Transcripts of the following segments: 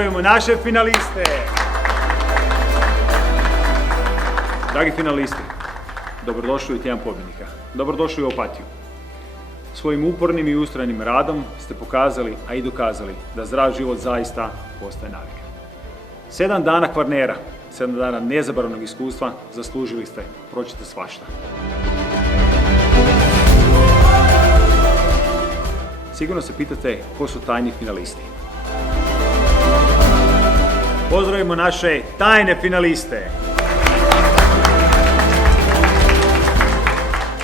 Pozdravimo naše finaliste! Dragi finalisti, dobrodošli u Tjedan pobjednika. Dobrodošli u Opatiju. Svojim upornim i ustrajnim radom ste pokazali, a i dokazali, da zdrav život zaista postaje navika. 7 dana Kvarnera, 7 dana nezaboravnog iskustva zaslužili ste, proćete svašta. Sigurno se pitate ko su tajni finalisti. Pozdravimo naše tajne finaliste!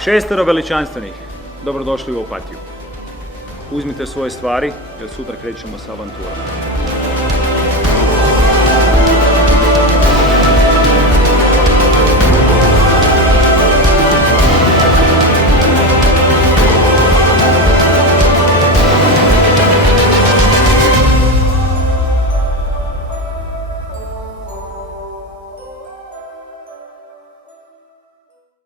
6 veličanstvenih, dobrodošli u Opatiju. Uzmite svoje stvari, jer sutra krećemo sa avanturom.